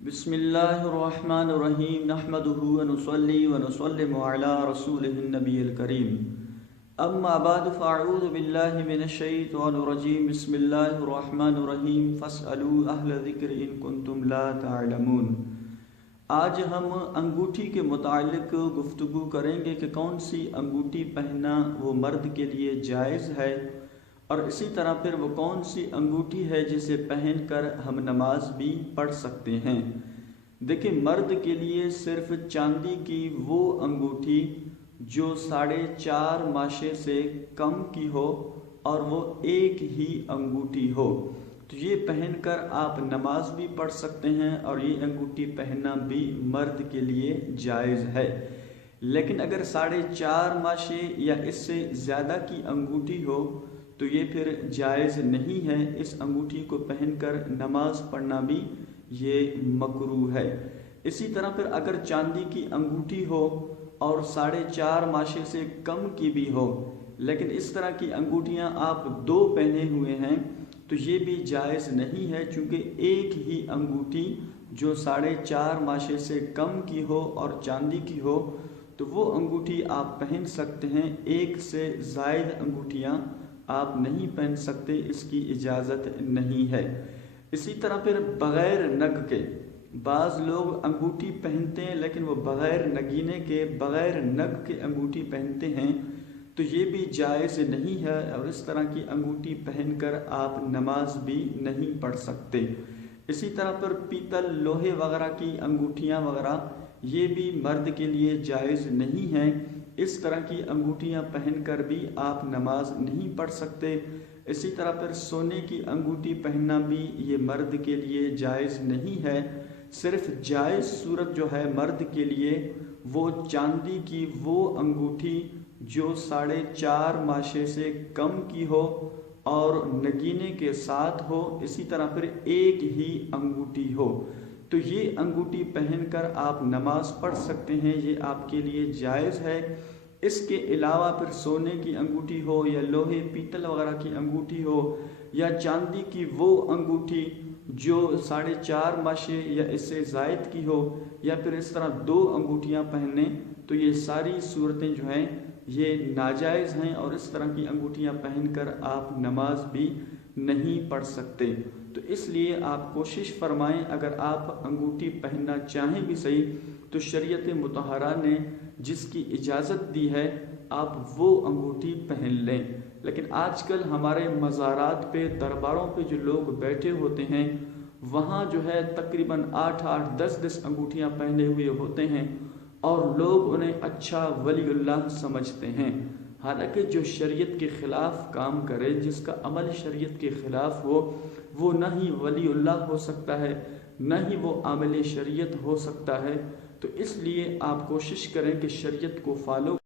बिस्मिल्लाहिर्रहमानिर्रहीम नहमदुहु व नुसल्ली व नुसल्लिमु अला रसूलिहिन नबिय्यिल करीम अम्मा बाद फ़अऊज़ु बिल्लाहि मिनश शैतानिर रजीम बिस्मिल्लाहिर्रहमानिर्रहीम फ़स्अलू अहल ज़िक्र इन कुंतुम ला तअलमून। आज हम अंगूठी के मुतालिक गुफ्तगू करेंगे कि कौन सी अंगूठी पहनना वो मर्द के लिए जायज़ है, और इसी तरह फिर वो कौन सी अंगूठी है जिसे पहनकर हम नमाज भी पढ़ सकते हैं। देखिए, मर्द के लिए सिर्फ चांदी की वो अंगूठी जो 4.5 माशे से कम की हो और वो एक ही अंगूठी हो, तो ये पहनकर आप नमाज भी पढ़ सकते हैं और ये अंगूठी पहनना भी मर्द के लिए जायज़ है। लेकिन अगर 4.5 माशे या इससे ज़्यादा की अंगूठी हो तो ये फिर जायज़ नहीं है। इस अंगूठी को पहनकर नमाज पढ़ना भी ये मकरूह है। इसी तरह फिर अगर चांदी की अंगूठी हो और 4.5 माशे से कम की भी हो, लेकिन इस तरह की अंगूठियां आप 2 पहने हुए हैं, तो ये भी जायज़ नहीं है, चूँकि एक ही अंगूठी जो 4.5 माशे से कम की हो और चांदी की हो तो वो अंगूठी आप पहन सकते हैं। एक से ज़ायद अंगूठियाँ आप नहीं पहन सकते, इसकी इजाज़त नहीं है। इसी तरह फिर बग़ैर नग के बाज़ लोग अंगूठी पहनते हैं, लेकिन वो बग़ैर नगीने के, बग़ैर नग के अंगूठी पहनते हैं, तो ये भी जायज़ नहीं है और इस तरह की अंगूठी पहनकर आप नमाज भी नहीं पढ़ सकते। इसी तरह पर पीतल, लोहे वगैरह की अंगूठियाँ वगैरह ये भी मर्द के लिए जायज़ नहीं है। इस तरह की अंगूठियां पहनकर भी आप नमाज नहीं पढ़ सकते। इसी तरह फिर सोने की अंगूठी पहनना भी ये मर्द के लिए जायज़ नहीं है। सिर्फ जायज़ सूरत जो है मर्द के लिए वो चांदी की वो अंगूठी जो 4.5 माशे से कम की हो और नगीने के साथ हो, इसी तरह फिर एक ही अंगूठी हो, तो ये अंगूठी पहनकर आप नमाज पढ़ सकते हैं, ये आपके लिए जायज़ है। इसके अलावा फिर सोने की अंगूठी हो या लोहे पीतल वगैरह की अंगूठी हो या चांदी की वो अंगूठी जो 4.5 माशे या इससे ज़ायद की हो, या फिर इस तरह 2 अंगूठियां पहनने, तो ये सारी सूरतें जो हैं ये नाजायज़ हैं और इस तरह की अंगूठियां पहनकर आप नमाज भी नहीं पढ़ सकते। तो इसलिए आप कोशिश फरमाएं, अगर आप अंगूठी पहनना चाहें भी सही, तो शरीयत मुतहरा ने जिसकी इजाज़त दी है आप वो अंगूठी पहन लें। लेकिन आजकल हमारे मज़ारात पे, दरबारों पे जो लोग बैठे होते हैं, वहाँ जो है तकरीबन 8-8, 10-10 अंगूठियाँ पहने हुए होते हैं और लोग उन्हें अच्छा वलीउल्लाह समझते हैं। हालांकि जो शरीयत के ख़िलाफ़ काम करे, जिसका अमल शरीयत के ख़िलाफ़ हो, वो न ही वलीउल्लाह हो सकता है, न ही वो आमिल शरीयत हो सकता है। तो इसलिए आप कोशिश करें कि शरीयत को फॉलो